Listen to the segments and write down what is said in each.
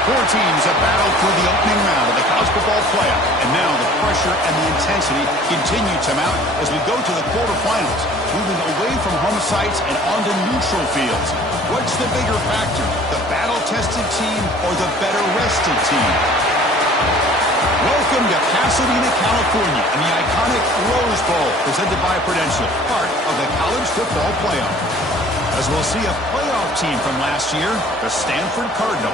Four teams have battled through the opening round of the college football playoff, and now the pressure and the intensity continue to mount as we go to the quarterfinals, moving away from home sites and onto neutral fields. What's the bigger factor, the battle-tested team or the better-rested team? Welcome to Pasadena, California, and the iconic Rose Bowl, presented by Prudential, part of the college football playoff. As we'll see a playoff team from last year, the Stanford Cardinal,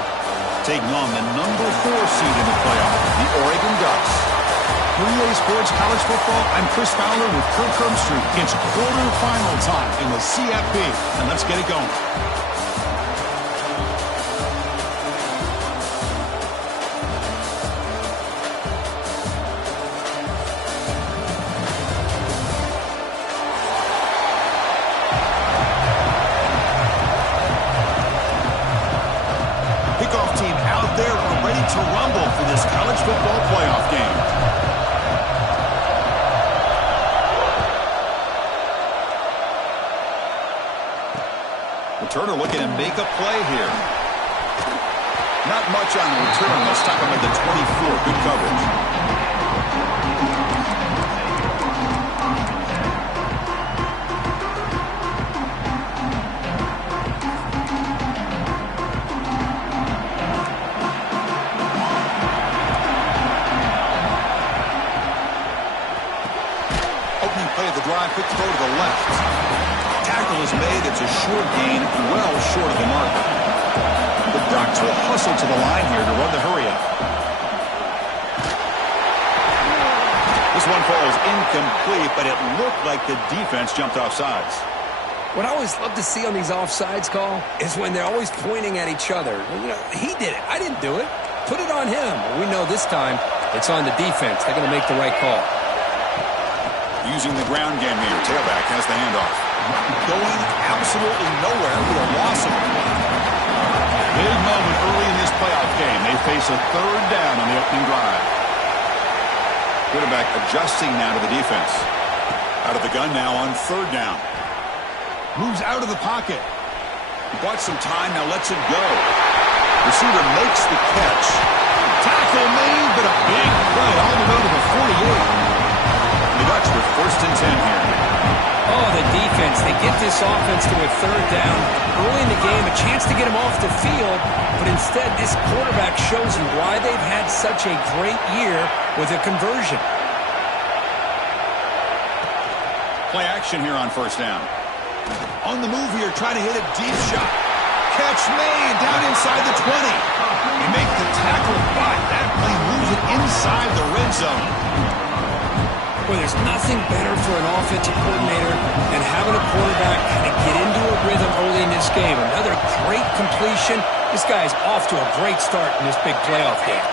taking on the number 4 seed in the playoff, the Oregon Ducks. For EA Sports College Football, I'm Chris Fowler with Kirk Herbstreit. It's quarterfinal time in the CFP, and let's get it going. To rumble for this college football playoff game. Returner looking to make a play here. Not much on the return. They'll stop him at the 24. Good coverage. Quick throw to the left. Tackle is made. It's a short gain, well short of the marker. The Ducks will hustle to the line here to run the hurry-up. This one falls incomplete, but it looked like the defense jumped off sides. What I always love to see on these offsides call is when they're always pointing at each other. You know, he did it. I didn't do it. Put it on him. We know this time it's on the defense. They're going to make the right call. Using the ground game here. Tailback has the handoff. Going absolutely nowhere with a loss of it. Big moment early in this playoff game. They face a third down on the opening drive. Quarterback adjusting now to the defense. Out of the gun now on third down. Moves out of the pocket. Bought some time, now lets it go. Receiver makes the catch. Tackle made, but a big play all the way to the 48. The Ducks with first and 10 here. Oh, the defense. They get this offense to a third down. Early in the game, a chance to get him off the field, but instead this quarterback shows you why they've had such a great year with a conversion. Play action here on first down. On the move here, trying to hit a deep shot. Catch made down inside the 20. They make the tackle, but that play moves it inside the red zone. Well, there's nothing better for an offensive coordinator than having a quarterback kind of get into a rhythm early in this game. Another great completion. This guy's off to a great start in this big playoff game.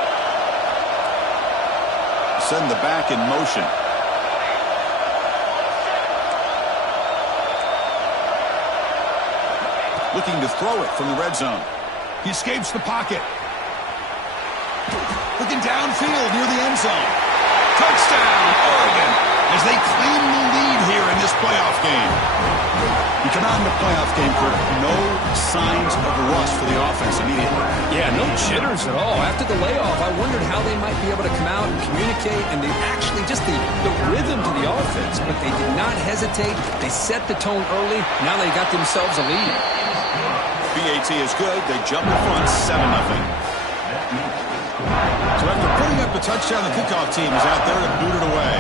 Send the back in motion. Looking to throw it from the red zone. He escapes the pocket. Looking downfield near the end zone. Touchdown, Oregon, as they claim the lead here in this playoff game. You come out in the playoff game, Kirk, no signs of rust for the offense immediately. Yeah, no jitters at all. After the layoff, I wondered how they might be able to come out and communicate, and they actually just the rhythm to the offense, but they did not hesitate. They set the tone early. Now they got themselves a lead. BAT is good. They jump in front 7-0. So after putting up the touchdown, the kickoff team is out there to boot it away.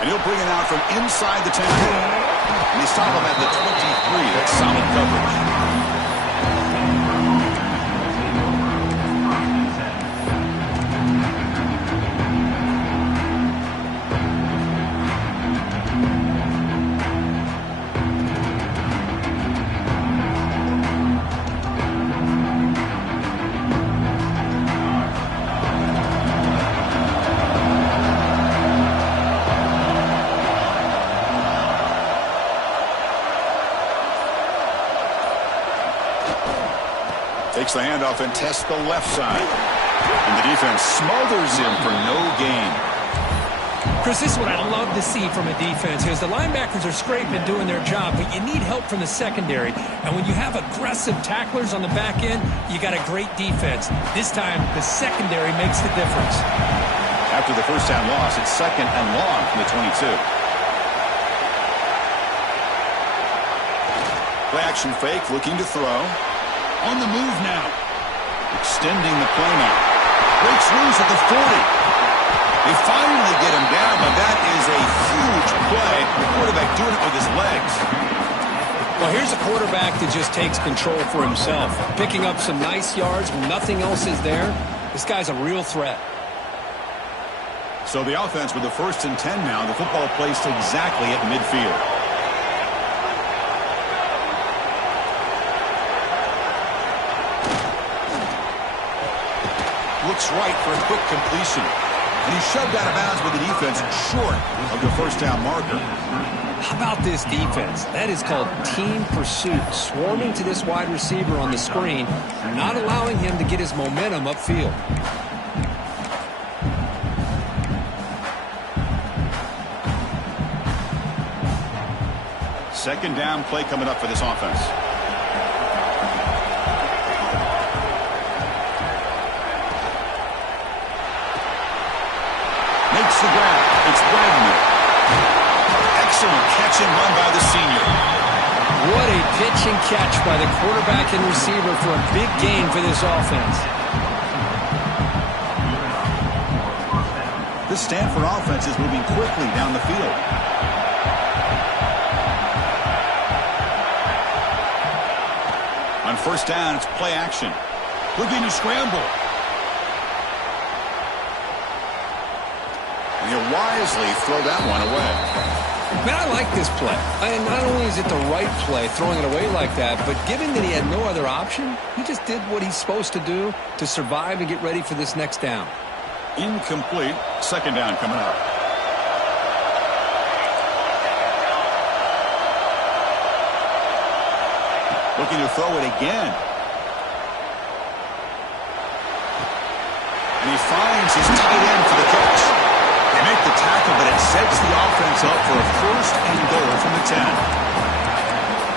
And he'll bring it out from inside the 10. And he stopped him at the 23. That's solid coverage. Takes the handoff and tests the left side. And the defense smothers him for no gain. Chris, this is what I love to see from a defense. Is the linebackers are scraping and doing their job, but you need help from the secondary. And when you have aggressive tacklers on the back end, you got a great defense. This time, the secondary makes the difference. After the first down loss, it's 2nd and long from the 22. Play action fake, looking to throw. On the move now. Extending the play now. Breaks loose at the 40. They finally get him down, but that is a huge play. The quarterback doing it with his legs. Well, here's a quarterback that just takes control for himself. Picking up some nice yards when nothing else is there. This guy's a real threat. So the offense with the 1st and 10 now. The football placed exactly at midfield. Looks right for a quick completion. And he's shoved out of bounds with the defense short of the first down marker. How about this defense? That is called team pursuit. Swarming to this wide receiver on the screen, not allowing him to get his momentum upfield. 2nd down play coming up for this offense. Makes the grab. It's Wagner. Excellent catch and run by the senior. What a pitch and catch by the quarterback and receiver for a big gain for this offense. This Stanford offense is moving quickly down the field. On 1st down, it's play action. Looking to scramble. And he'll wisely throw that one away. Man, I like this play. And not only is it the right play, throwing it away like that, but given that he had no other option, he just did what he's supposed to do to survive and get ready for this next down. Incomplete. 2nd down coming up. Looking to throw it again. And he finds his tight end for the catch. They make the tackle, but it sets the offense up for a 1st and goal from the 10.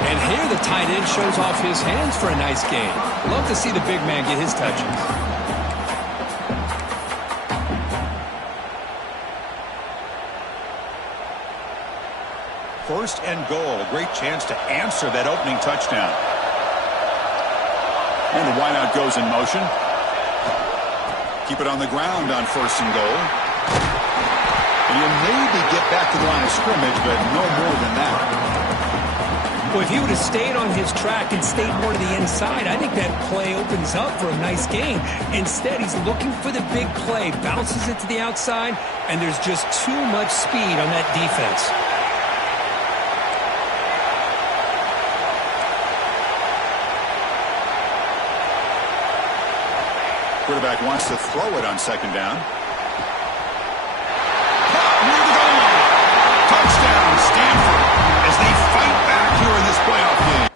And here the tight end shows off his hands for a nice gain. Love to see the big man get his touches. First and goal. A great chance to answer that opening touchdown. And the wideout goes in motion. Keep it on the ground on 1st and goal. And you'll maybe get back to the line of scrimmage, but no more than that. Well, if he would have stayed on his track and stayed more to the inside, I think that play opens up for a nice gain. Instead, he's looking for the big play, bounces it to the outside, and there's just too much speed on that defense. Quarterback wants to throw it on 2nd down. Caught near the goal line. Touchdown, Stanford, as they fight back here in this playoff game.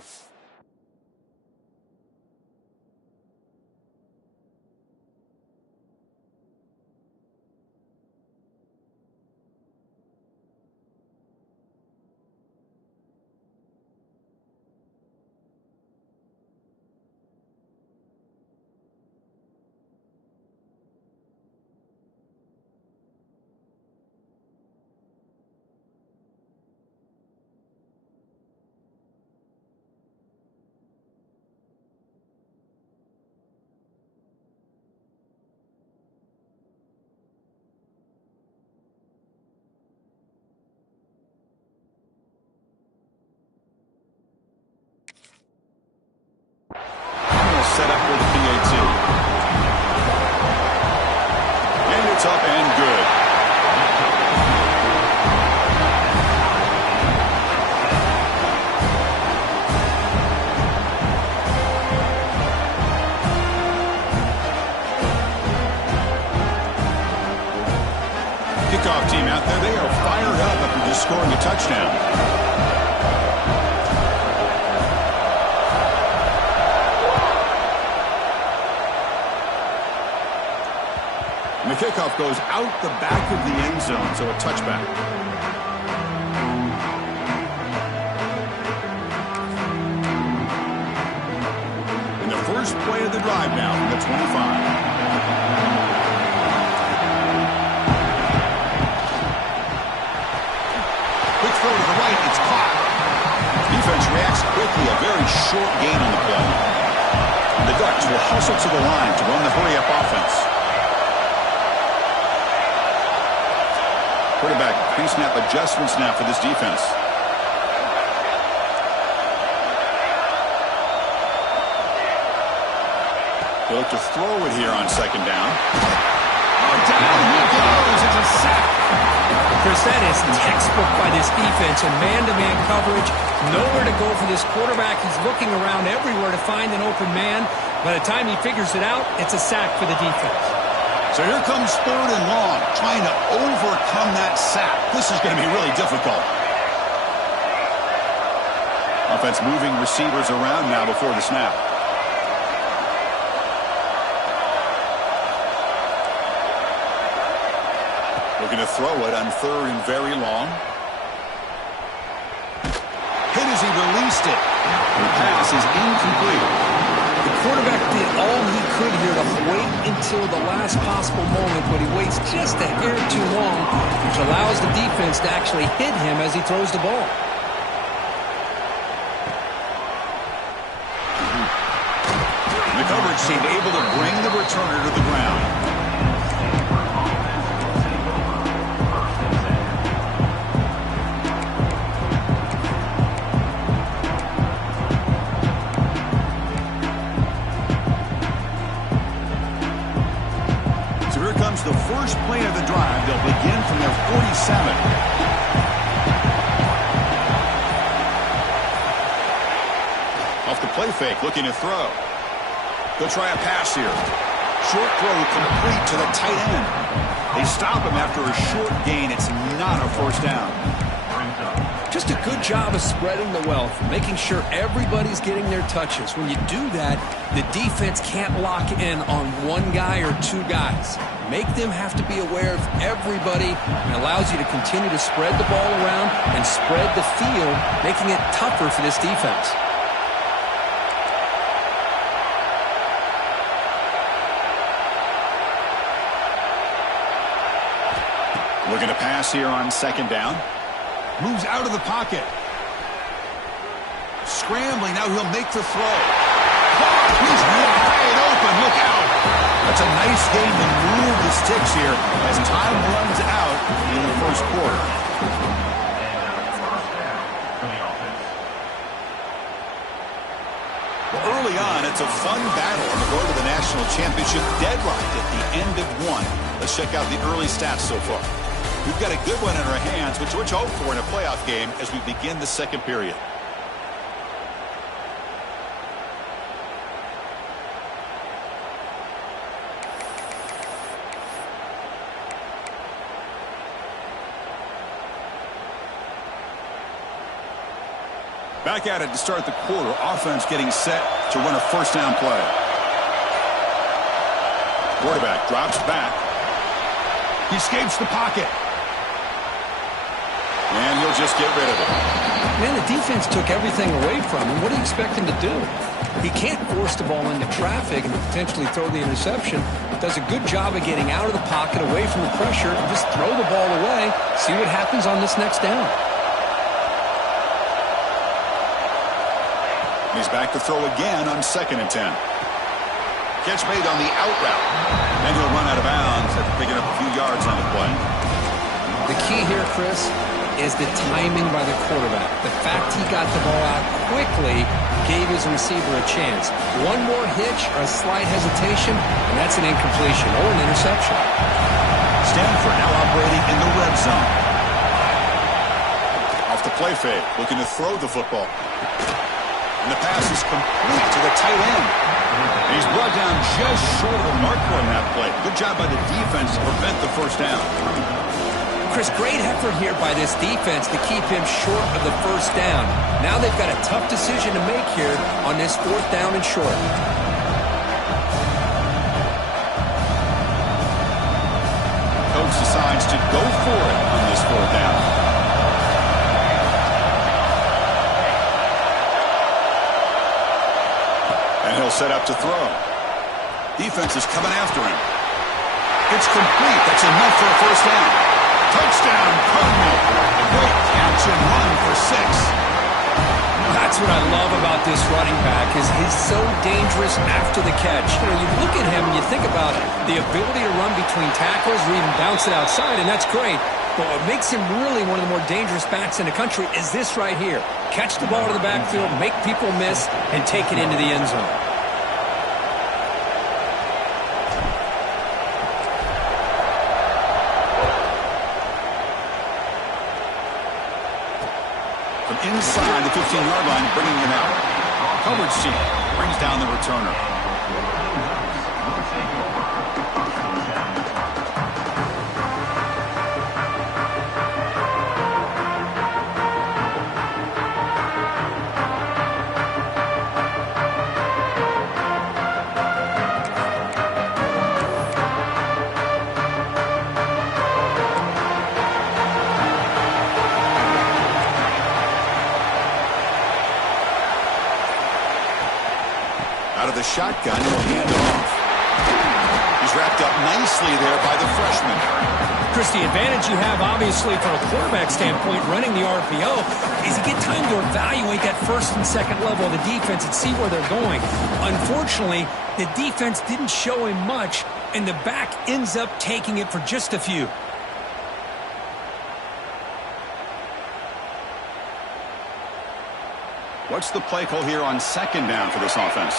Set up with PAT. And it's up and good. Kickoff team out there, they are fired up after just scoring a touchdown. kickoff goes out the back of the end zone, so a touchback. And the first play of the drive now from the 25. Throw to the right, it's caught. Defense reacts quickly, a very short gain on the play. And the Ducks will hustle to the line to run the hurry-up offense. Quarterback pre-snap adjustments now for this defense. They'll look to throw it here on second down. Oh, down he goes. It's a sack. Chris, that is textbook by this defense and man-to-man coverage. Nowhere to go for this quarterback. He's looking around everywhere to find an open man. By the time he figures it out, it's a sack for the defense. So here comes third and long, trying to overcome that sack. This is going to be really difficult. Offense moving receivers around now before the snap. Looking to throw it on third and very long. Hit as he released it. The pass is incomplete. The quarterback did all he could here to wait until the last possible moment, but he waits just a hair too long, which allows the defense to actually hit him as he throws the ball. The coverage team able to bring the returner to the ground. The first play of the drive. They'll begin from their 47. Off the play fake, looking to throw. They'll try a pass here. Short throw complete to the tight end. They stop him after a short gain. It's not a first down. Just a good job of spreading the wealth, making sure everybody's getting their touches. When you do that, the defense can't lock in on one guy or two guys. Make them have to be aware of everybody, and allows you to continue to spread the ball around and spread the field, making it tougher for this defense. Looking to pass here on second down. Moves out of the pocket. Scrambling, now he'll make the throw. Caught, he's wide open, look out. That's a nice game to move the sticks here as time runs out in the first quarter. Well, early on, it's a fun battle on the road to the national championship, deadlocked at the end of one. Let's check out the early stats so far. We've got a good one in our hands, which we're hoping for in a playoff game as we begin the second period. Back at it to start the quarter. Offense getting set to run a first down play. Quarterback drops back. He escapes the pocket. And he'll just get rid of it. Man, the defense took everything away from him. What do you expect him to do? He can't force the ball into traffic and potentially throw the interception. Does a good job of getting out of the pocket, away from the pressure, and just throw the ball away. See what happens on this next down. He's back to throw again on 2nd and 10. Catch made on the out route. And he'll run out of bounds after picking up a few yards on the play. The key here, Chris, is the timing by the quarterback. The fact he got the ball out quickly gave his receiver a chance. One more hitch or a slight hesitation, and that's an incompletion or an interception. Stanford now operating in the red zone. Off the play fake, looking to throw the football. And the pass is complete to the tight end. And he's brought down just short of the marker on that play. Good job by the defense to prevent the first down. Chris, great effort here by this defense to keep him short of the first down. Now they've got a tough decision to make here on this 4th down and short. Mahomes decides to go for it on this 4th down. And he'll set up to throw. Defense is coming after him. It's complete. That's enough for a 1st down. Touchdown, Cardinal. A great catch and run for 6. That's what I love about this running back is he's so dangerous after the catch. You know, you look at him and you think about the ability to run between tackles or even bounce it outside, and that's great. But what makes him really one of the more dangerous backs in the country is this right here. Catch the ball to the backfield, make people miss, and take it into the end zone. Inside the 15-yard line, bringing it out. Coverage team brings down the returner. The shotgun will hand it off. He's wrapped up nicely there by the freshman. Chris, the advantage you have, obviously, from a quarterback standpoint, running the RPO, is you get time to evaluate that 1st and 2nd level of the defense and see where they're going. Unfortunately, the defense didn't show him much, and the back ends up taking it for just a few. What's the play call here on 2nd down for this offense?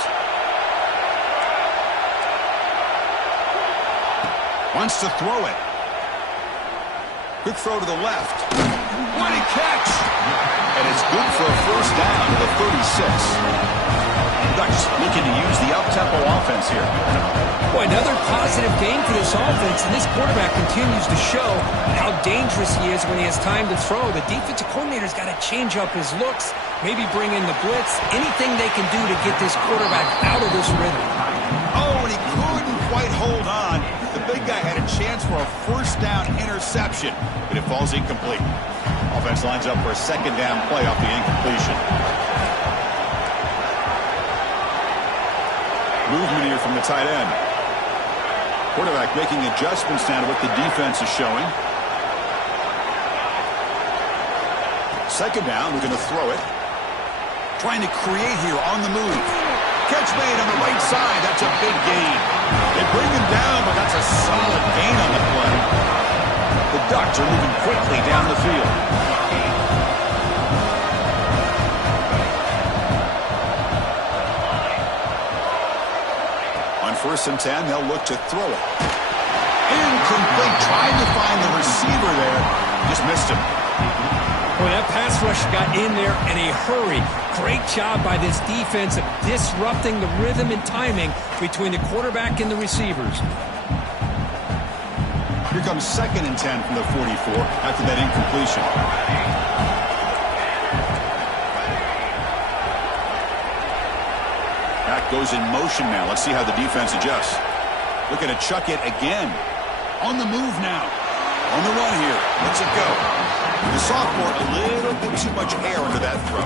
Wants to throw it. Quick throw to the left. What a catch! And it's good for a 1st down to the 36. Ducks looking to use the up-tempo offense here. Boy, another positive game for this offense, and this quarterback continues to show how dangerous he is when he has time to throw. The defensive coordinator's got to change up his looks, maybe bring in the blitz, anything they can do to get this quarterback out of this rhythm. Oh, and he couldn't quite hold on. The big guy had a chance for a 1st down interception, but it falls incomplete. Offense lines up for a 2nd down play off the incompletion. Movement here from the tight end. Quarterback making adjustments now to what the defense is showing. 2nd down, we're going to throw it. Trying to create here on the move. Catch made on the right side. That's a big gain. They bring him down, but that's a solid gain on the play. The Ducks are moving quickly down the field. On 1st and 10, they'll look to throw it. Incomplete. Tried to find the receiver there. Just missed him. Boy, that pass rush got in there in a hurry. Great job by this defense of disrupting the rhythm and timing between the quarterback and the receivers. Here comes 2nd and 10 from the 44 after that incompletion. Back goes in motion now. Let's see how the defense adjusts. Looking to chuck it again. On the move now. On the run here. Let's it go. The sophomore, a little bit too much air under that throw.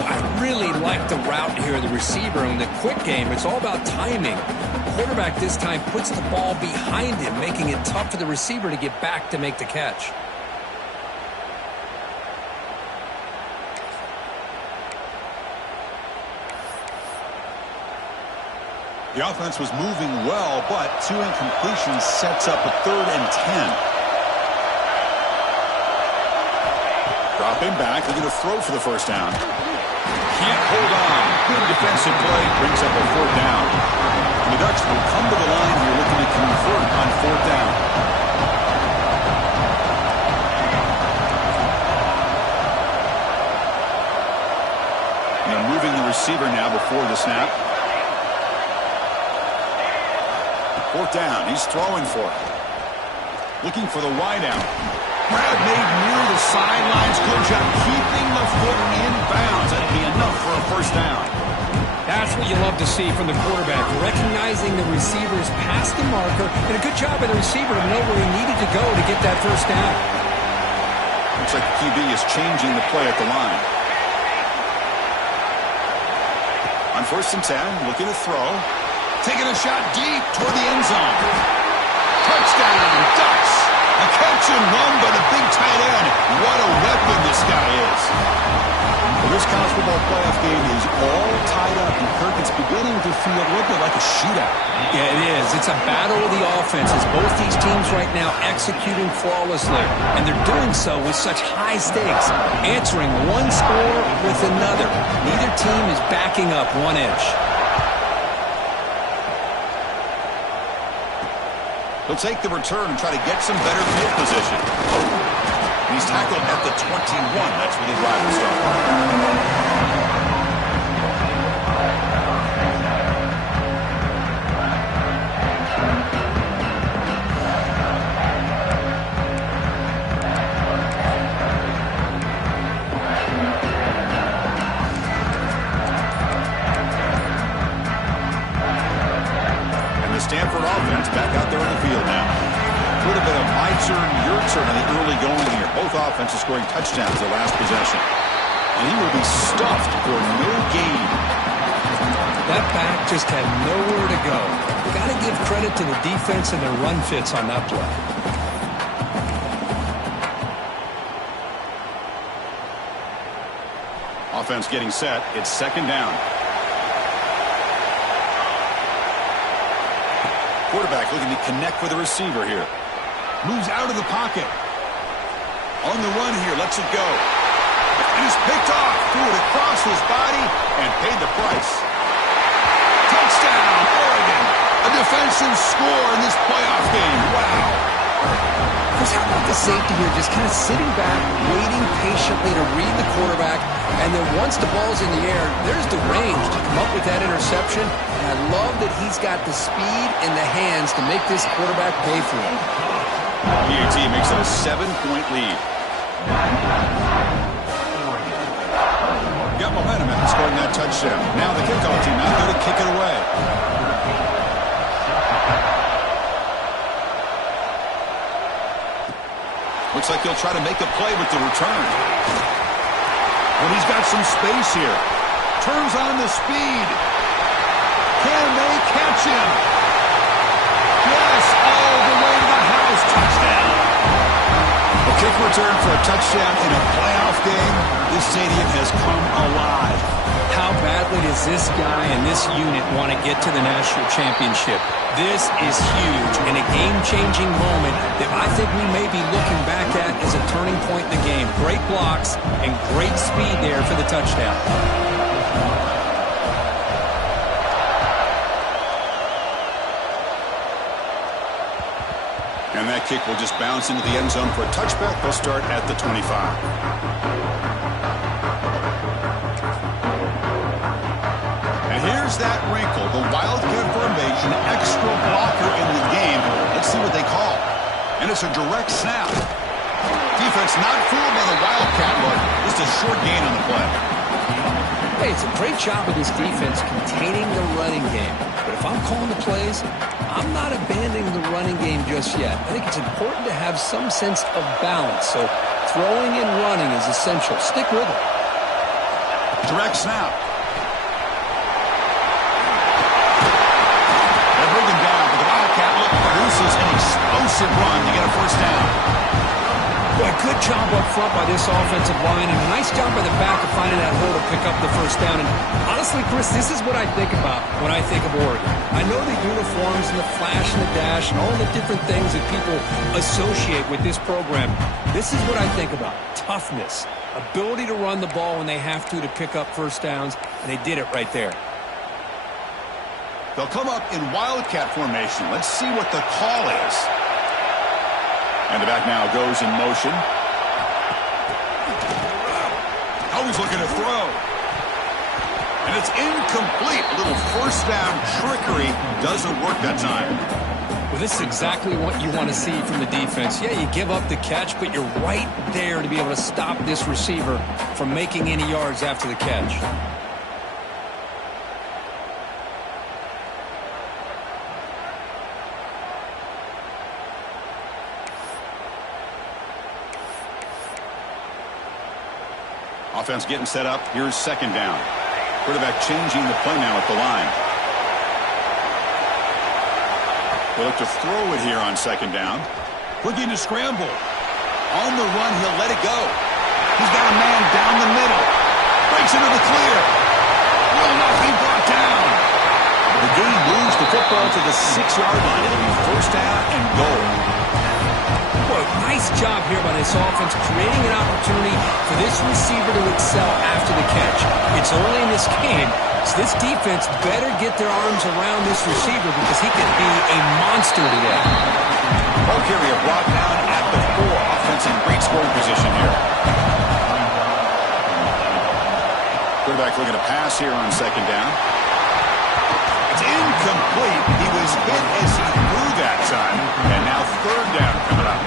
Well, I really like the route here, the receiver. In the quick game, it's all about timing. The quarterback this time puts the ball behind him, making it tough for the receiver to get back to make the catch. The offense was moving well, but 2 incompletions sets up a 3rd and 10. Dropping back, they're going to throw for the 1st down. Can't hold on. Good defensive play, brings up a 4th down. And the Ducks will come to the line here looking to convert on 4th down. They're moving the receiver now before the snap. 4th down, he's throwing for it. Looking for the wideout. Grab made near the sidelines. Good job keeping the foot in bounds. That'd be enough for a 1st down. That's what you love to see from the quarterback, recognizing the receiver's past the marker, and a good job by the receiver to know where he needed to go to get that first down. Looks like the QB is changing the play at the line. On 1st and 10, looking to throw. Taking a shot deep toward the end zone. Touchdown, Ducks. A catch and run by the big tight end. What a weapon this guy is. Well, this college football playoff game is all tied up, and Kirk, it's beginning to feel a little bit like a shootout. Yeah, it is. It's a battle of the offenses. Both these teams right now executing flawlessly, and they're doing so with such high stakes, answering one score with another. Neither team is backing up one inch. He'll take the return and try to get some better field position. He's tackled at the 21. That's where the drive will start. Stanford offense back out there on the field now. A little bit of my turn, your turn in the early going here. Both offenses scoring touchdowns their last possession. And he will be stuffed for no gain. That back just had nowhere to go. You got to give credit to the defense and their run fits on that play. Offense getting set. It's 2nd down. Quarterback looking to connect with the receiver here. Moves out of the pocket. On the run here, lets it go. And he's picked off. Threw it across his body and paid the price. Touchdown, Oregon. A defensive score in this playoff game. Wow. Chris, how about the safety here? Just kind of sitting back, waiting patiently to read the quarterback, and then once the ball's in the air, there's the range to come up with that interception. And I love that he's got the speed in the hands to make this quarterback pay for it. PAT makes it a 7-point lead. Got momentum after scoring that touchdown. Now the kickoff team out there to kick it away. Looks like he'll try to make a play with the return. Well, he's got some space here. Turns on the speed. Can they catch him? Yes, all the way to the house. Touchdown. A kick return for a touchdown in a playoff game. This stadium has come alive. How badly does this guy and this unit want to get to the national championship? This is huge and a game-changing moment that I think we may be looking back at as a turning point in the game. Great blocks and great speed there for the touchdown. And that kick will just bounce into the end zone for a touchback. They'll start at the 25. Here's that wrinkle, the Wildcat formation, extra blocker in the game. Let's see what they call. And it's a direct snap. Defense not fooled by the Wildcat look. Just a short gain on the play. Hey, it's a great job of this defense containing the running game. But if I'm calling the plays, I'm not abandoning the running game just yet. I think it's important to have some sense of balance. So throwing and running is essential. Stick with it. Direct snap. Produces an explosive run to get a first down. Boy, good job up front by this offensive line, and a nice job by the back of finding that hole to pick up the first down. And honestly, Chris, this is what I think about when I think of Oregon. I know the uniforms and the flash and the dash and all the different things that people associate with this program. This is what I think about. Toughness, ability to run the ball when they have to pick up first downs, and they did it right there. They'll come up in Wildcat formation. Let's see what the call is. And the back now goes in motion. Always looking to throw. And it's incomplete. A little first down trickery doesn't work that time. Well, this is exactly what you want to see from the defense. Yeah, you give up the catch, but you're right there to be able to stop this receiver from making any yards after the catch. Offense getting set up. Here's second down. Quarterback changing the play now at the line. They look to throw it here on second down. Looking to scramble. On the run, he'll let it go. He's got a man down the middle. Breaks into the clear. Will not be brought down. The game moves the football to the 6-yard line. It'll be first down and goal. Boy, nice job here by this offense, creating an opportunity for this receiver to excel after the catch. It's early in this game, so this defense better get their arms around this receiver because he could be a monster today. Ball carrier brought down at the 4. Offense in great scoring position here. Quarterback looking to pass here on second down. It's incomplete. He was hit as he threw that time. And now third down coming up.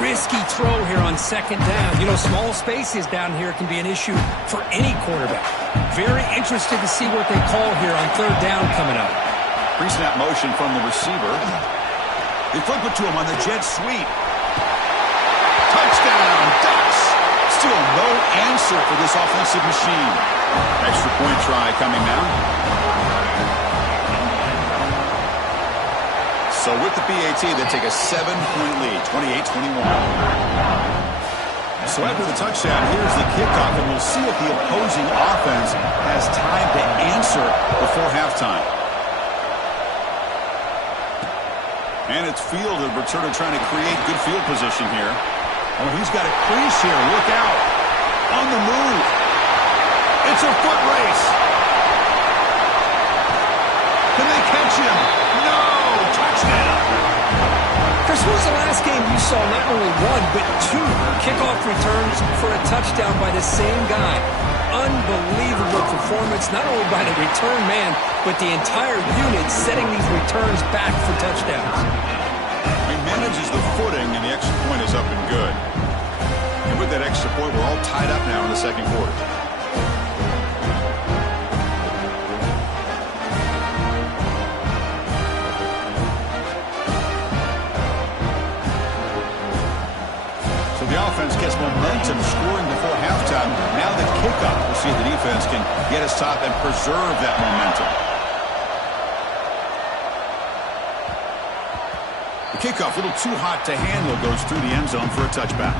Risky throw here on second down. You know, small spaces down here can be an issue for any quarterback. Very interested to see what they call here on third down coming up. Pre-snap motion from the receiver. They flip it to him on the jet sweep. Touchdown, Ducks. Still no answer for this offensive machine. Extra point try coming now. So with the PAT, they take a 7-point lead, 28-21. So after the touchdown, here's the kickoff, and we'll see if the opposing offense has time to answer before halftime. And it's fielded. Returner trying to create good field position here. Oh, he's got a crease here. Look out. On the move. It's a foot race. Can they catch him? No. Touchdown. Chris, when was the last game you saw not only one, but 2 kickoff returns for a touchdown by the same guy? Unbelievable performance, not only by the return man, but the entire unit setting these returns back for touchdowns. He manages the footing, and the extra point is up and good. And with that extra point, we're all tied up now in the second quarter. The offense gets momentum scoring before halftime. Now the kickoff. We'll see if the defense can get us top and preserve that momentum. The kickoff, a little too hot to handle, goes through the end zone for a touchback.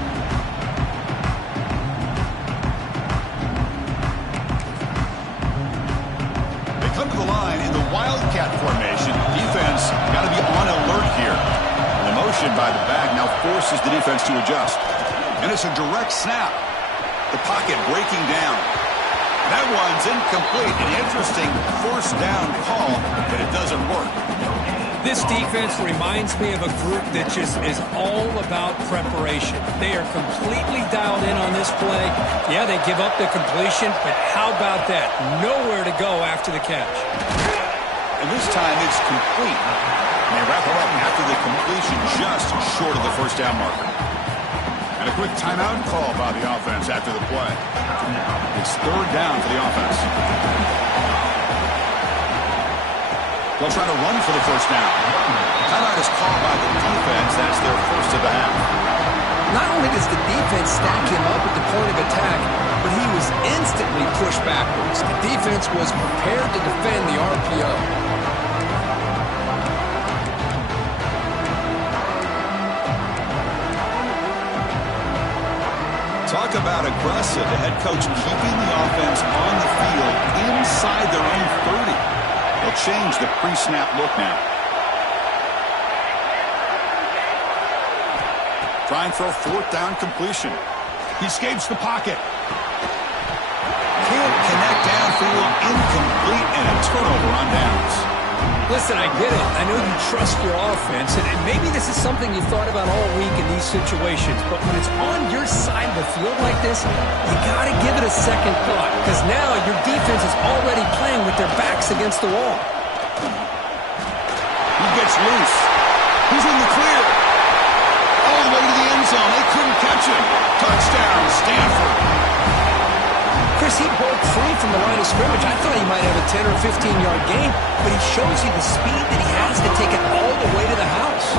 They come to the line in the Wildcat formation. Defense got to be on alert here. The motion by the back now forces the defense to adjust. And it's a direct snap. The pocket breaking down. That one's incomplete. An interesting first down call, but it doesn't work. This defense reminds me of a group that just is all about preparation. They are completely dialed in on this play. Yeah, they give up the completion, but how about that? Nowhere to go after the catch. And this time it's complete. And they wrap it up after the completion, just short of the first down marker. And a quick timeout call by the offense after the play. It's third down for the offense. They'll try to run for the first down. Timeout is called by the defense. That's their first of the half. Not only does the defense stack him up at the point of attack, but he was instantly pushed backwards. The defense was prepared to defend the RPO. Talk about aggressive. The head coach keeping the offense on the field inside their own 30. They'll change the pre-snap look now. Trying for a fourth down completion. He escapes the pocket. Can't connect downfield. Incomplete, and a turnover on downs. Listen, I get it. I know you trust your offense, and maybe this is something you thought about all week in these situations, but when it's on your side of the field like this, you got to give it a second thought, because now your defense is already playing with their backs against the wall. He gets loose. He's in the clear. All the way to the end zone. They couldn't catch him. Touchdown, Stanford. Chris, he broke free from the line of scrimmage. I thought he might have a 10 or 15-yard gain, but he shows you the speed that he has to take it all the way to the house.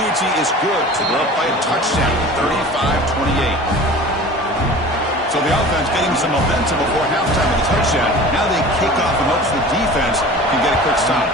He efficiency is good, so they're up by a touchdown, 35-28. So the offense getting some momentum before halftime with a touchdown. Now they kick off and hopes the defense can get a quick stop.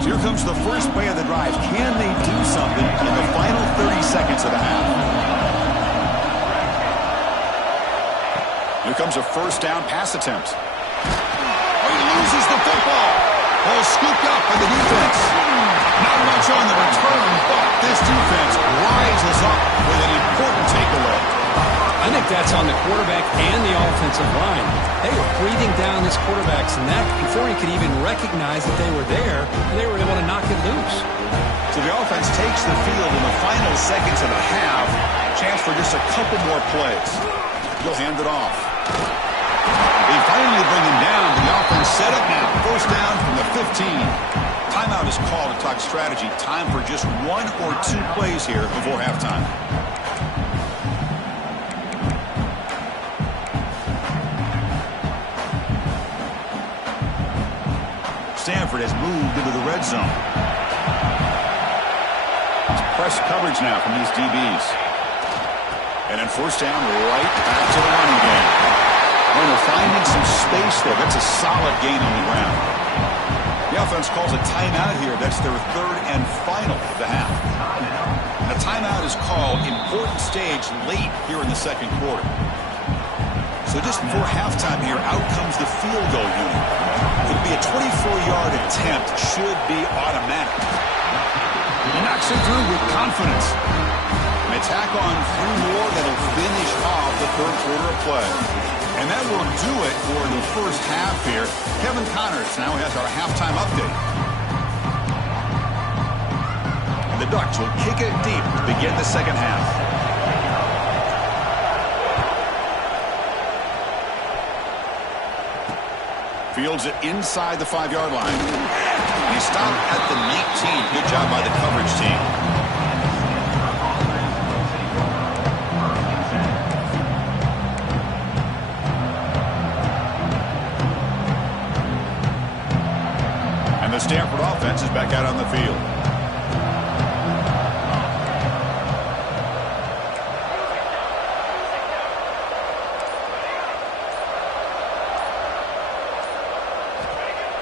So here comes the first play of the drive. Can they do something in the final 30 seconds of the half? Here comes a first down pass attempt. Oh, he loses the football. Ball scooped up by the defense. Not much on the return, but this defense rises up with an important takeaway. I think that's on the quarterback and the offensive line. They were breathing down this quarterback's neck before he could even recognize that they were there, and they were able to knock it loose. So the offense takes the field in the final seconds of the half. Chance for just a couple more plays. He'll hand it off. They finally bring him down. The offense set up now. First down from the 15. Timeout is called to talk strategy. Time for just 1 or 2 plays here before halftime. Stanford has moved into the red zone. It's press coverage now from these DBs. And then first down, right back to the running game. When they're finding some space there, that's a solid gain on the ground. The offense calls a timeout here. That's their third and final of the half. A timeout is called important stage late here in the second quarter. So just before halftime here, out comes the field goal unit. It'll be a 24-yard attempt. Should be automatic. He knocks it through with confidence. An attack on 3 more that'll finish off the third quarter of play. And that will do it for the first half here. Kevin Connors now has our halftime update. And the Ducks will kick it deep to begin the second half. Fields it inside the 5-yard line. He stopped at the 19. Good job by the coverage team. And the Stanford offense is back out on the field.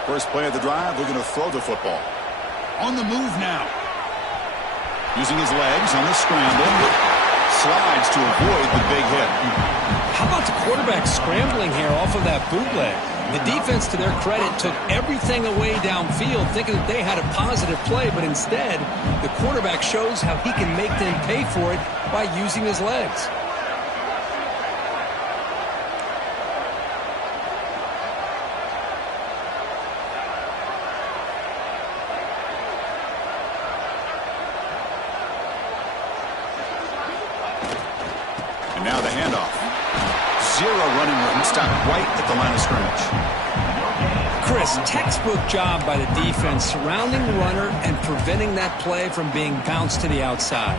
First play of the drive, they're going to throw the football. On the move now. Using his legs on the scramble. Slides to avoid the big hit. How about the quarterback scrambling here off of that bootleg? The defense, to their credit, took everything away downfield, thinking that they had a positive play, but instead, the quarterback shows how he can make them pay for it by using his legs. Now the handoff. 0 running room. Stopped right at the line of scrimmage. Chris, textbook job by the defense surrounding the runner and preventing that play from being bounced to the outside.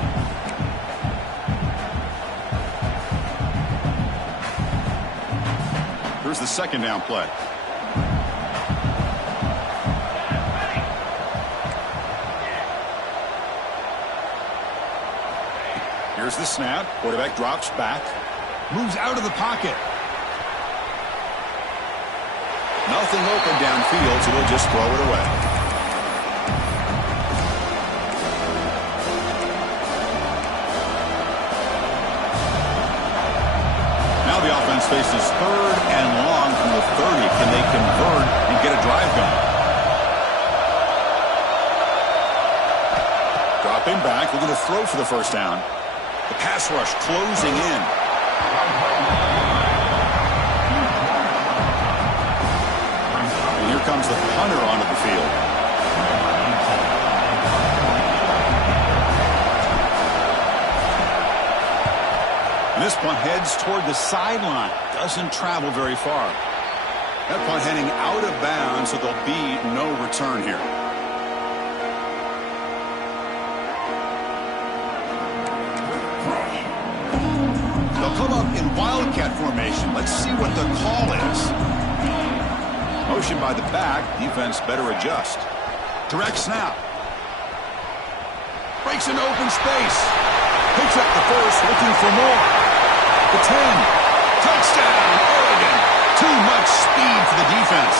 Here's the second down play. Here's the snap. Quarterback drops back. Moves out of the pocket. Nothing open downfield, so they'll just throw it away. Now the offense faces third and long from the 30. Can they convert and get a drive going? Dropping back, looking to throw for the first down. The pass rush closing in. And here comes the punter onto the field. And this punt heads toward the sideline. Doesn't travel very far. That punt heading out of bounds, so there'll be no return here. They'll come up in wildcat formation. Let's see what the call is. Motion by the back. Defense better adjust. Direct snap. Breaks into open space. Picks up the first, looking for more. The 10. Touchdown, Oregon. Too much speed for the defense.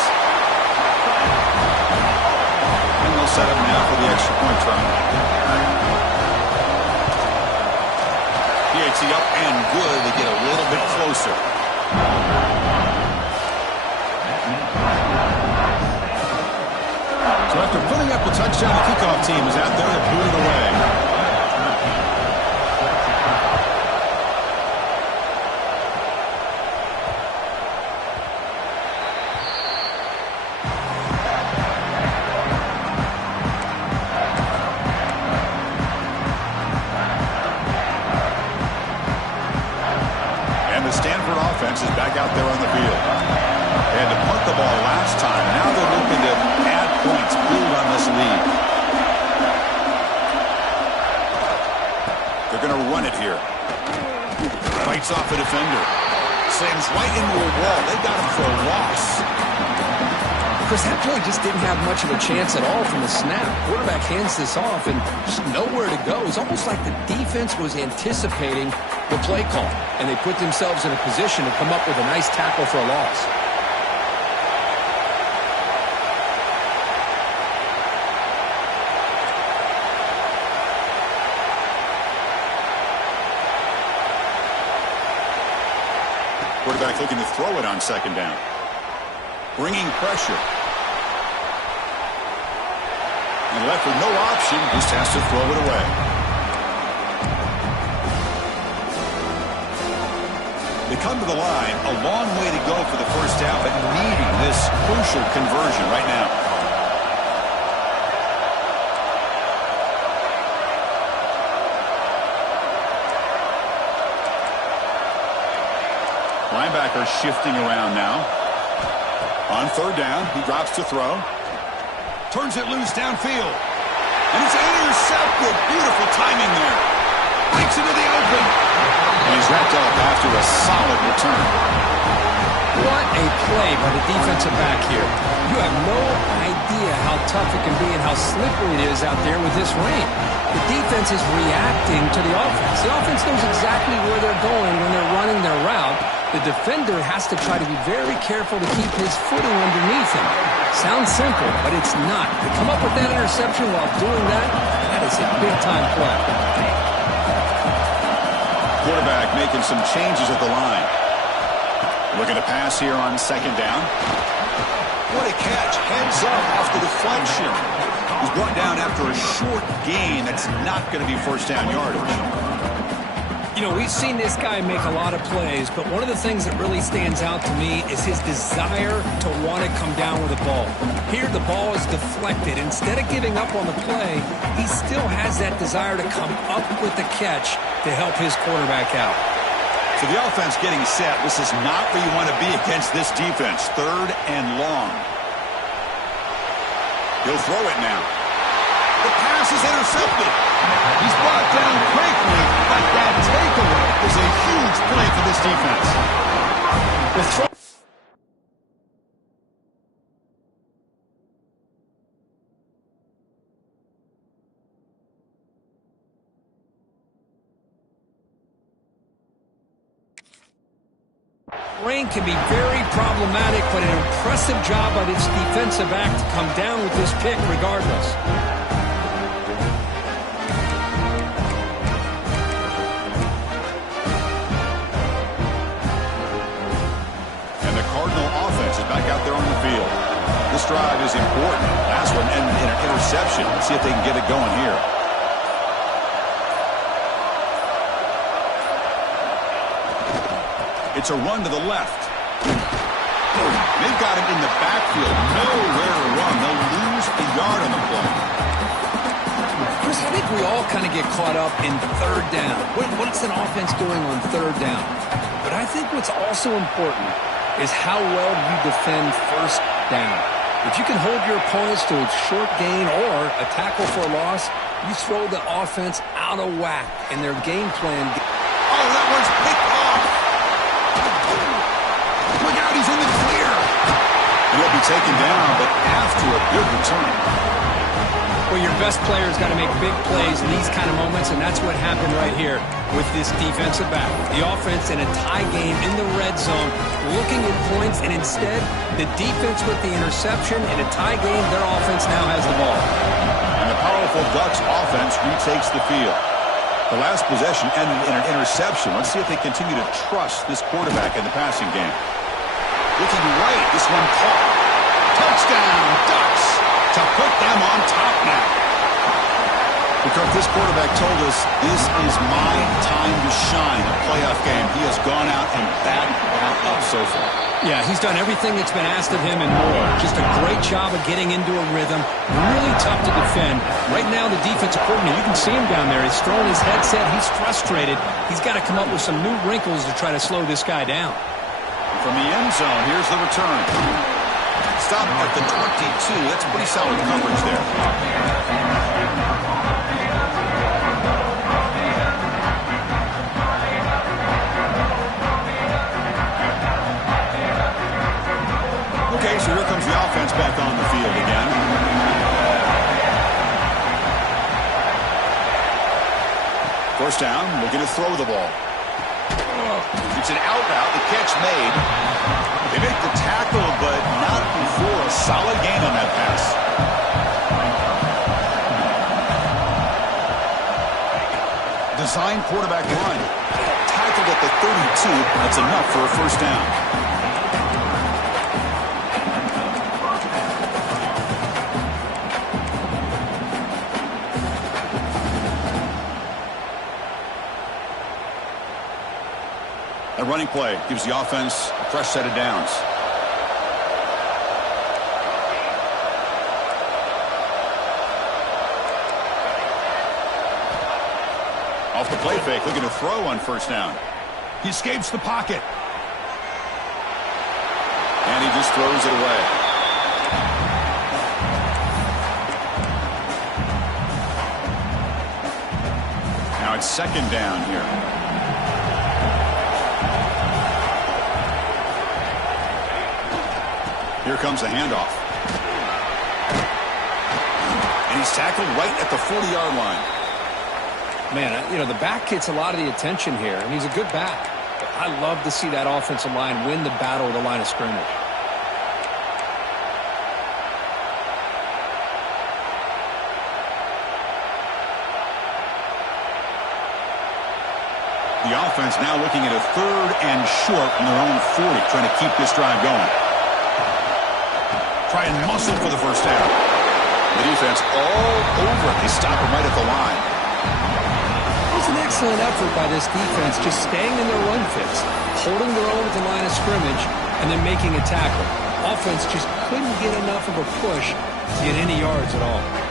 And they'll set up now for the extra point try. PAT up and good. They get a little bit closer. So after putting up a touchdown, the kickoff team is out there to boot it away. Is back out there on the field. They had to punt the ball last time. Now they're looking to add points, build on this lead. They're going to run it here. Fights off a defender. Slams right into a wall. They got him for a loss. Chris, that play just didn't have much of a chance at all from the snap. Quarterback hands this off and just nowhere to go. It's almost like the defense was anticipating the play call, and they put themselves in a position to come up with a nice tackle for a loss. Quarterback looking to throw it on second down. Bringing pressure. And left with no option, just has to throw it away. They come to the line, a long way to go for the first down, but needing this crucial conversion right now. Linebacker shifting around now. On third down, he drops to throw. Turns it loose downfield. And it's intercepted. Beautiful timing there. Breaks into the open. And he's wrapped up after a solid return. What a play by the defensive back here. You have no idea how tough it can be and how slippery it is out there with this rain. The defense is reacting to the offense. The offense knows exactly where they're going when they're running their route. The defender has to try to be very careful to keep his footing underneath him. Sounds simple, but it's not. To come up with that interception while doing that, that is a big-time play. Quarterback making some changes at the line. Looking to pass here on second down. What a catch. Heads up off the deflection. He's brought down after a short gain. That's not going to be first down yardage. You know, we've seen this guy make a lot of plays, but one of the things that really stands out to me is his desire to want to come down with the ball. Here, the ball is deflected. Instead of giving up on the play, he still has that desire to come up with the catch to help his quarterback out. So the offense getting set. This is not where you want to be against this defense. Third and long. He'll throw it now. The pass is intercepted. He's brought down quickly, but that takeaway is a huge play for this defense. Rain can be very problematic, but an impressive job by this defensive back to come down with this pick regardless. Back out there on the field. This drive is important. Last one ended in an interception. Let's see if they can get it going here. It's a run to the left. They've got him in the backfield. Nowhere to run. They'll lose a yard on the play. Chris, I think we all kind of get caught up in third down. What's an offense doing on third down? But I think what's also important is how well you defend first down. If you can hold your opponents to a short gain or a tackle for a loss, you throw the offense out of whack in their game plan. Oh, that one's picked off. taken down, but after a good return. Well, your best player's got to make big plays in these kind of moments, and that's what happened right here with this defensive back. The offense in a tie game in the red zone, looking at points, and instead, the defense with the interception. In a tie game, their offense now has the ball. And the powerful Ducks offense retakes the field. The last possession ended in an interception. Let's see if they continue to trust this quarterback in the passing game. Looking right, this one caught. Touchdown, Ducks, to put them on top now. Because this quarterback told us, this is my time to shine, a playoff game. He has gone out and batted that up so far. Yeah, he's done everything that's been asked of him and more. Just a great job of getting into a rhythm. Really tough to defend. Right now, the defensive coordinator, you can see him down there. He's throwing his headset. He's frustrated. He's got to come up with some new wrinkles to try to slow this guy down. From the end zone, here's the return. Stop at the 22. That's pretty solid coverage there. Okay, so here comes the offense back on the field again. First down, looking to throw the ball. It's an out route, the catch made. They make the tackle, but not before a solid gain on that pass. Design quarterback run. Tackled at the 32. That's enough for a first down. A running play gives the offense a fresh set of downs. Off the play fake, looking to throw on first down. He escapes the pocket. And he just throws it away. Now it's second down here. Here comes a handoff. And he's tackled right at the 40-yard line. Man, you know, the back gets a lot of the attention here, and he's a good back. But I love to see that offensive line win the battle of the line of scrimmage. The offense now looking at a third and short from their own 40, trying to keep this drive going. Try and muscle for the first down. The defense all over it. They stop him right at the line. It was an excellent effort by this defense, just staying in their run fits, holding their own at the line of scrimmage, and then making a tackle. Offense just couldn't get enough of a push to get any yards at all.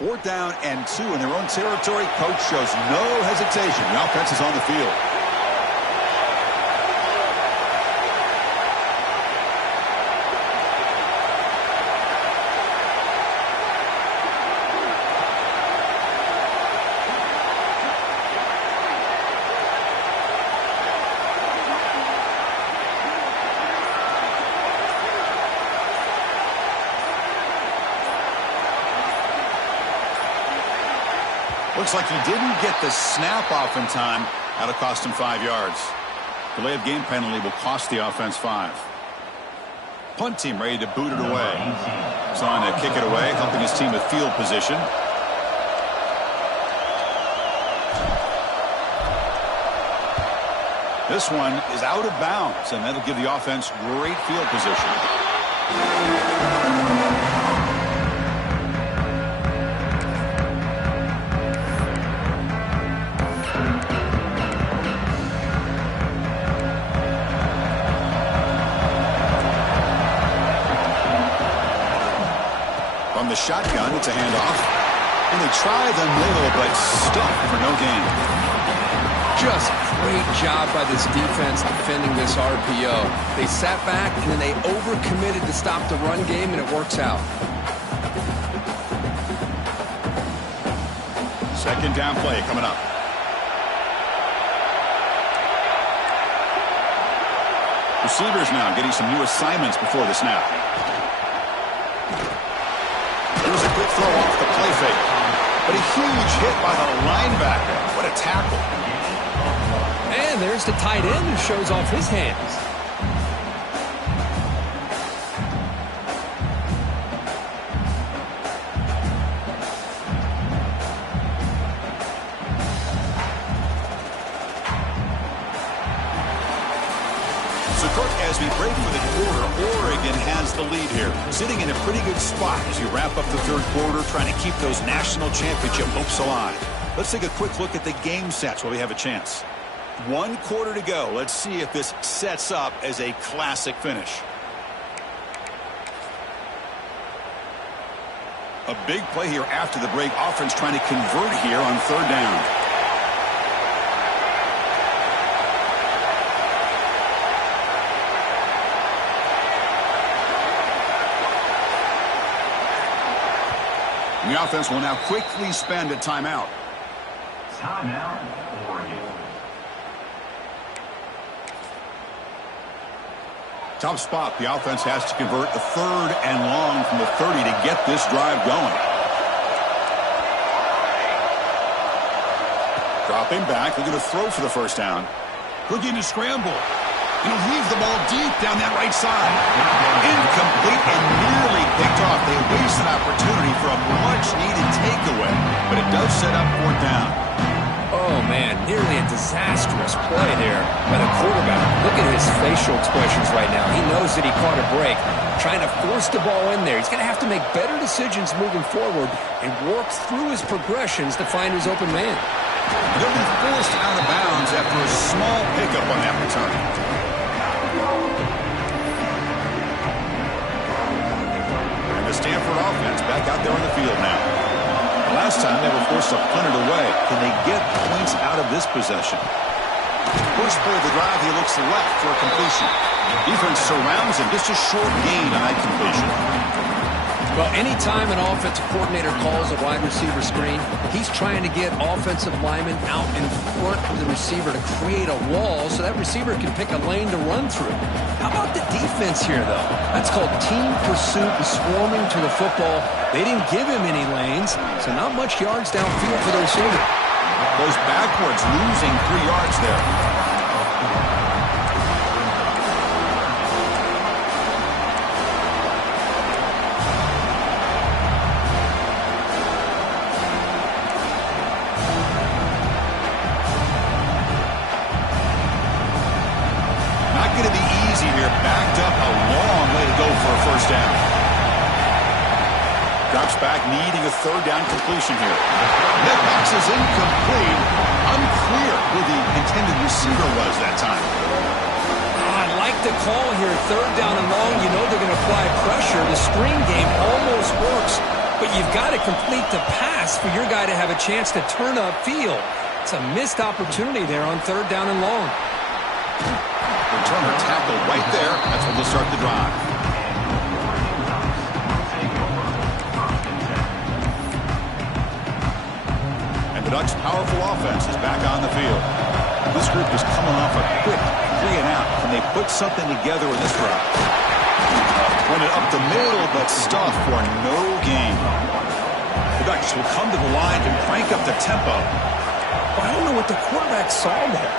4th down and 2 in their own territory. Coach shows no hesitation. The offense is on the field. Looks like he didn't get the snap off in time. That'll cost him 5 yards. Delay of game penalty will cost the offense 5. Punt team ready to boot it away. He's on to kick it away, helping his team with field position. This one is out of bounds, and that'll give the offense great field position. From the shotgun, it's a handoff. And they try the middle, but stuck for no gain. Just great job by this defense defending this RPO. They sat back, and then they overcommitted to stop the run game, and it works out. 2nd down play coming up. Receivers now getting some new assignments before the snap. Here's a quick throw off the play fake. But a huge hit by the linebacker. What a tackle. And there's the tight end who shows off his hands. So, Kirk, as we break for the quarter, Oregon has the lead here. Sitting in a pretty good spot as you wrap up the 3rd quarter, trying to keep those national championship hopes alive. Let's take a quick look at the game sets while we have a chance. 1 quarter to go. Let's see if this sets up as a classic finish. A big play here after the break. Offense trying to convert here on 3rd down. And the offense will now quickly spend a timeout. Timeout, Oregon. Top spot. The offense has to convert a 3rd and long from the 30 to get this drive going. Dropping back. Looking to throw for the 1st down. Looking to scramble. And he'll leave the ball deep down that right side. Incomplete and nearly picked off. They wasted opportunity for a much-needed takeaway. But it does set up 4th down. Oh, man, nearly a disastrous play there by the quarterback. Look at his facial expressions right now. He knows that he caught a break, trying to force the ball in there. He's going to have to make better decisions moving forward and work through his progressions to find his open man. They'll be forced out of bounds after a small pickup on that return. And the Stanford offense back out there on the field now. Last time they were forced to punt it away. Can they get points out of this possession? First play of the drive, he looks left for a completion. Defense surrounds him. Just a short gain on that completion. Well, anytime an offensive coordinator calls a wide receiver screen, he's trying to get offensive linemen out in front of the receiver to create a wall so that receiver can pick a lane to run through. How about the defense here, though? That's called team pursuit and swarming to the football. They didn't give him any lanes, so not much yards downfield for the receiver. Goes backwards, losing 3 yards there. Not going to be easy here. Backed up a long way to go for a 1st down. Drops back, needing a 3rd down completion here. That pass is incomplete. Unclear who the intended receiver was that time. I like the call here. 3rd down and long. You know they're going to apply pressure. The screen game almost works. but you've got to complete the pass for your guy to have a chance to turn upfield. It's a missed opportunity there on 3rd down and long. Returner tackle right there. That's when they'll start the drive. And the Ducks' powerful offense is back on the field. This group is coming off a quick 3 and out. Can they put something together in this drive? Pointed up the middle, but stuffed for no gain. The Ducks will come to the line and crank up the tempo. I don't know what the quarterback saw there.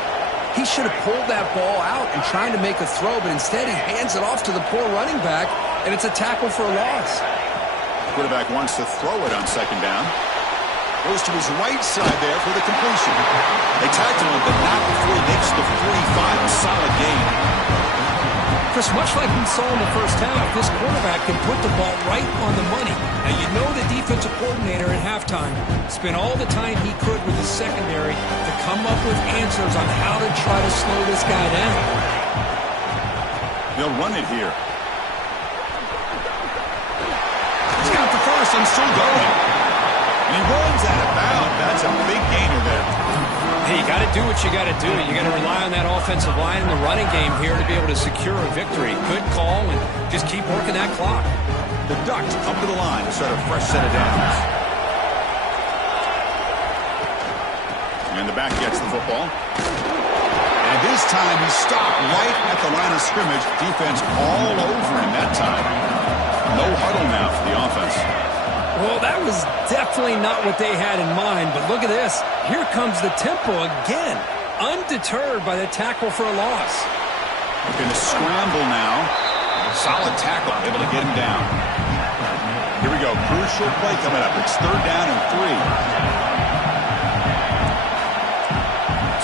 He should have pulled that ball out and tried to make a throw, but instead he hands it off to the poor running back, and it's a tackle for a loss. The quarterback wants to throw it on 2nd down. Goes to his right side there for the completion. They tackle him, but not before he makes the 45. A solid gain. Chris, much like we saw in the first half, this quarterback can put the ball right on the money. Now, you know the defensive coordinator at halftime spent all the time he could with the secondary to come up with answers on how to try to slow this guy down. They'll run it here. He's got the first and still going. And he runs out of bounds. That's a big gainer there. Hey, you got to do what you got to do. You got to rely on that offensive line and the running game here to be able to secure a victory. Good call, and just keep working that clock. The Ducks come to the line to start a fresh set of downs. And the back gets the football. And this time he stopped right at the line of scrimmage. Defense all over him that time. No huddle now for the offense. Well, that was definitely not what they had in mind, but look at this. Here comes the tempo again, undeterred by the tackle for a loss. Looking to scramble now. Solid tackle, able to get him down. Here we go, crucial play coming up. It's 3rd down and 3.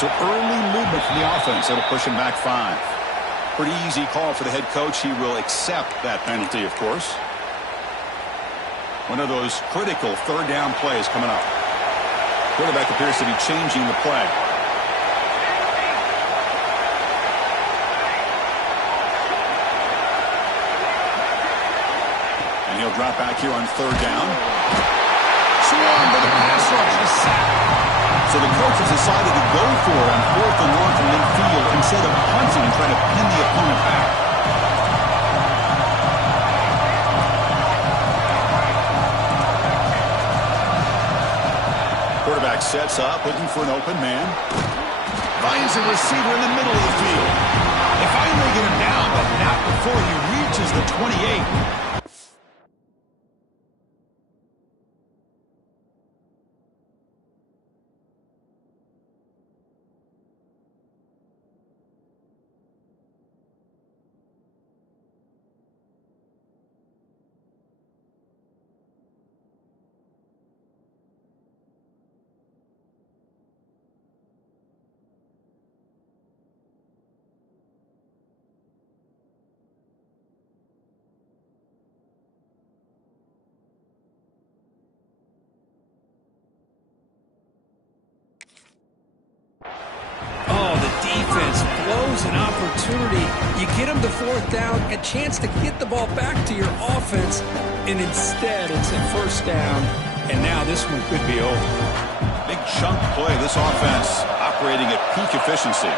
So early movement from the offense. It'll push him back 5. Pretty easy call for the head coach. He will accept that penalty, of course. One of those critical 3rd down plays coming up. Quarterback appears to be changing the play. And he'll drop back here on 3rd down. Swarm for the pass rush is sacked. So the coach has decided to go for it on 4th and long from midfield instead of punting and trying to pin the opponent back. Quarterback sets up, looking for an open man. Finds a receiver in the middle of the field. They finally get him down, but not before he reaches the 28. Defense blows an opportunity. You get them to 4th down, a chance to get the ball back to your offense, and instead it's a 1st down, and now this one could be over. Big chunk play, this offense operating at peak efficiency.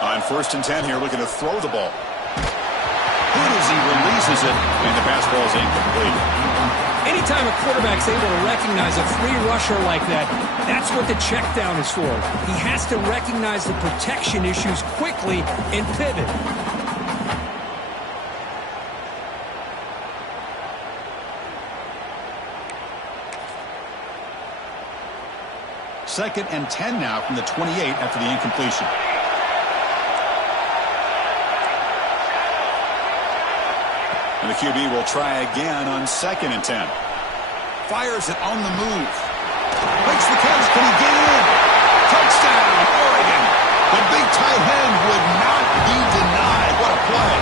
On 1st and 10 here, looking to throw the ball. Good as he releases it, and the pass ball is incomplete. Anytime a quarterback's able to recognize a free rusher like that, that's what the check down is for. He has to recognize the protection issues quickly and pivot. Second and 10 now from the 28 after the incompletion. And the QB will try again on 2nd and 10. Fires it on the move. Makes the catch. Can he get in? Touchdown, Oregon. The big tight end would not be denied. What a play.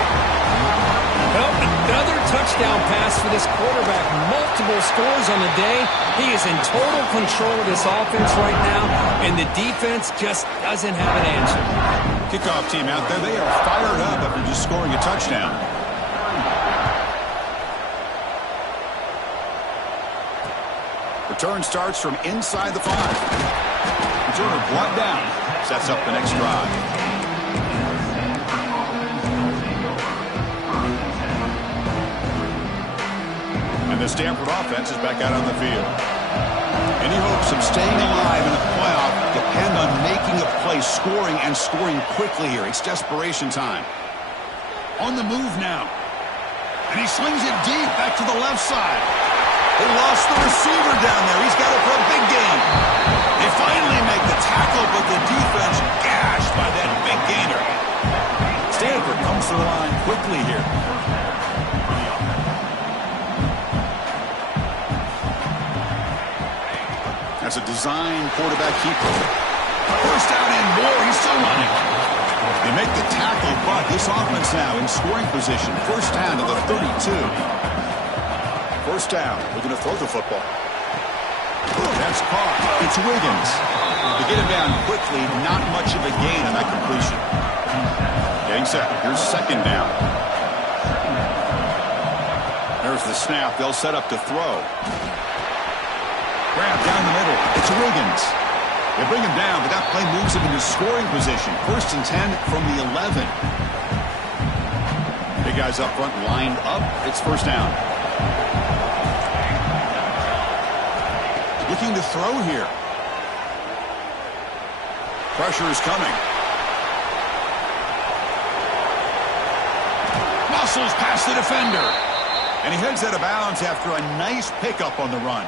Well, another touchdown touchdown pass for this quarterback. Multiple scores on the day. He is in total control of this offense right now, and the defense just doesn't have an answer. Kickoff team out there, they are fired up after just scoring a touchdown. Return starts from inside the 5. Returner brought down. Sets up the next drive. And the Stanford offense is back out on the field. Any hopes of staying alive in the playoff depend on making a play, scoring, and scoring quickly here. It's desperation time. On the move now. And he slings it deep back to the left side. They lost the receiver down there. He's got it for a big gain. They finally make the tackle, but the defense gashed by that big gainer. Stanford comes to the line quickly here. That's a design quarterback keeper. First down and more. He's still running. They make the tackle, but this offense now in scoring position. First down to the 32. First down. We're going to throw the football. That's caught. It's Wiggins. They get him down quickly. Not much of a gain on that completion. Getting set. Here's second down. There's the snap. They'll set up to throw. Grab down the middle. It's Wiggins. They bring him down, but that play moves him into scoring position. First and 10 from the 11. Big guys up front lined up. It's first down. Looking to throw here. Pressure is coming. Muscles past the defender. And he heads out of bounds after a nice pickup on the run.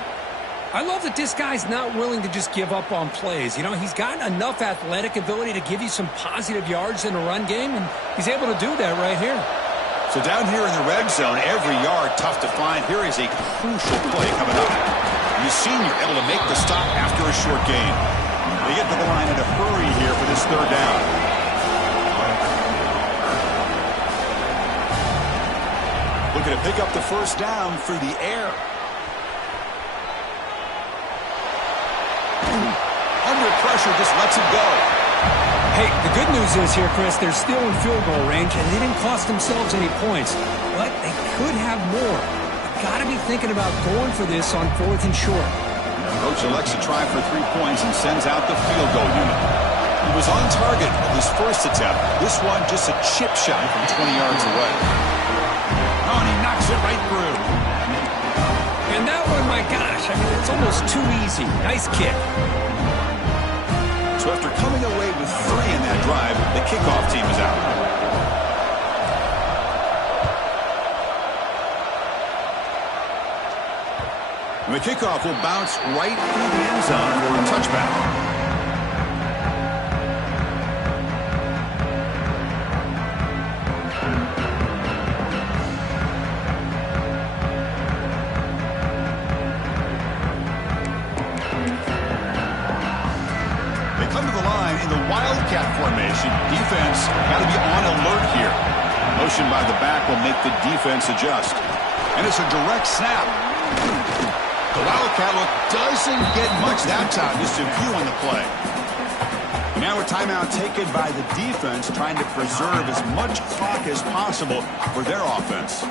I love that this guy's not willing to just give up on plays. You know, he's got enough athletic ability to give you some positive yards in a run game, and he's able to do that right here. So down here in the red zone, every yard tough to find. Here is a crucial play coming up. The senior able to make the stop after a short gain. They get to the line in a hurry here for this third down. Looking to pick up the first down through the air. Under pressure, just lets it go. Hey, the good news is here, Chris, they're still in field goal range, and they didn't cost themselves any points. But they could have more. Got to be thinking about going for this on 4th and short. Coach elects to try for 3 points and sends out the field goal unit. He was on target with his first attempt. This one just a chip shot from 20 yards away. Oh, and he knocks it right through. And that one, my gosh, I mean, it's almost too easy. Nice kick. So after coming away with 3 in that drive, the kickoff team is out. And the kickoff will bounce right through the end zone for a touchback. Wildcat formation. Defense got to be on alert here. Motion by the back will make the defense adjust. And it's a direct snap. The Wildcat look doesn't get much that time. Just a few on the play. Now a timeout taken by the defense, trying to preserve as much clock as possible for their offense.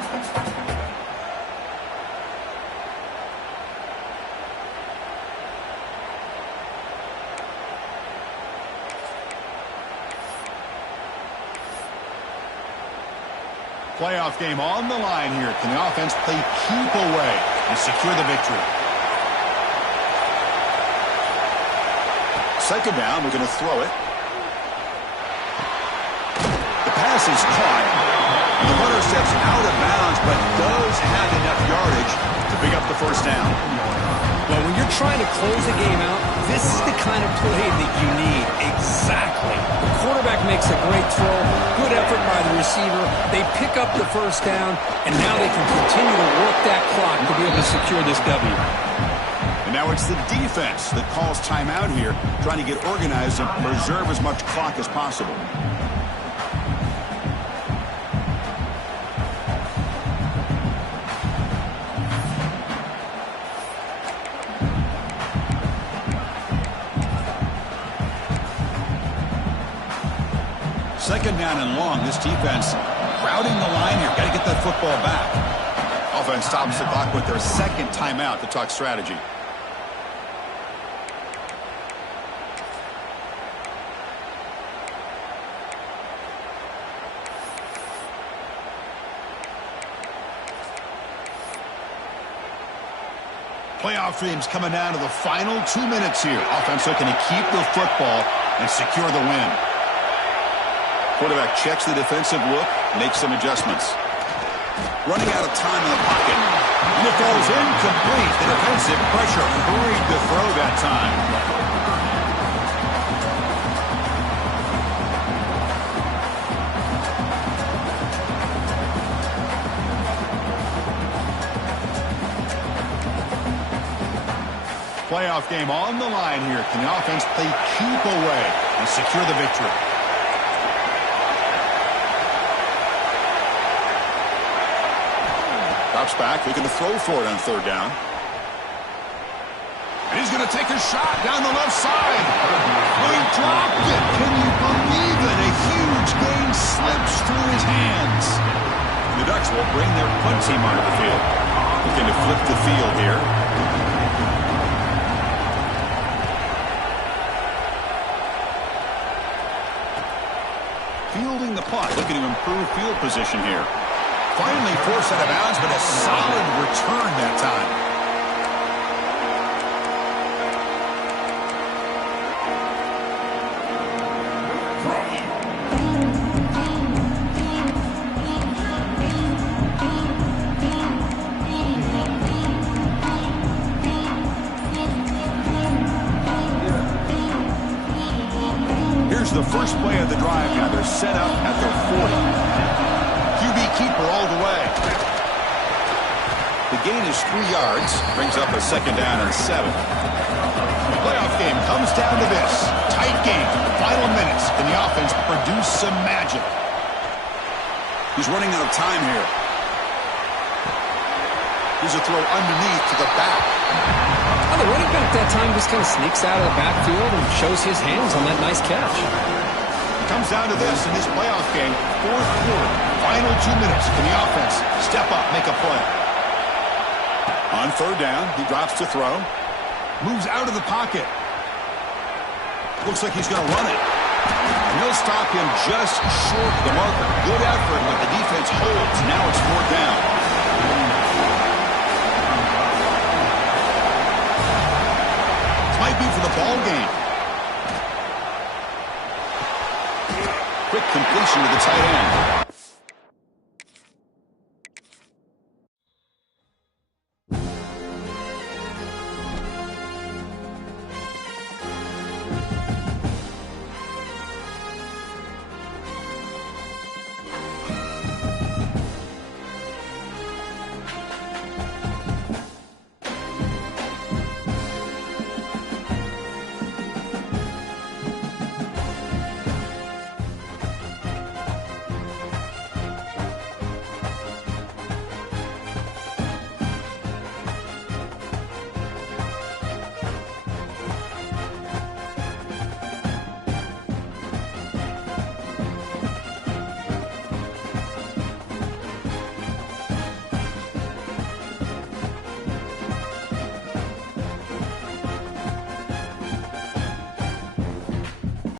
Playoff game on the line here. Can the offense play keep away and secure the victory? Second down, we're going to throw it. The pass is caught. The runner steps out of bounds, but does have enough yardage to pick up the first down. Well, when you're trying to close a game out, this is the kind of play that you need. Exactly. The quarterback makes a great throw. Good effort by the receiver. They pick up the first down, and now they can continue to work that clock to be able to secure this W. And now it's the defense that calls timeout here, trying to get organized and preserve as much clock as possible. second down and long. This defense crowding the line here. Got to get that football back. Offense stops the clock with their second timeout to talk strategy. Playoff dreams coming down to the final 2 minutes here. Offense looking to keep the football and secure the win. Quarterback checks the defensive look, makes some adjustments. Running out of time in the pocket. And it falls incomplete. The defensive pressure hurried the throw that time. Playoff game on the line here. Can the offense play keep away and secure the victory? Drops back, looking to throw for it on third down. And he's going to take a shot down the left side. Oh, he dropped it. Can you believe it? A huge gain slips through his hands. The Ducks will bring their punt team onto the field. Looking to flip the field here. Fielding the punt, looking to improve field position here. Finally forced out of bounds, but a solid return that time. Here's the first play of the drive now. They're set up at their 40. QB keeper all the way. The gain is 3 yards. Brings up a second down and 7. The playoff game comes down to this. Tight game. Final minutes. Can the offense produce some magic? He's running out of time here. Here's a throw underneath to the back. Oh, the running back that time just kind of sneaks out of the backfield and shows his hands on that nice catch. It comes down to this in this playoff game. Fourth quarter, final 2 minutes. Can the offense step up, make a play? On third down, he drops to throw. Moves out of the pocket. Looks like he's going to run it. And they'll stop him just short of the marker. Good effort, but the defense holds. Now it's fourth down.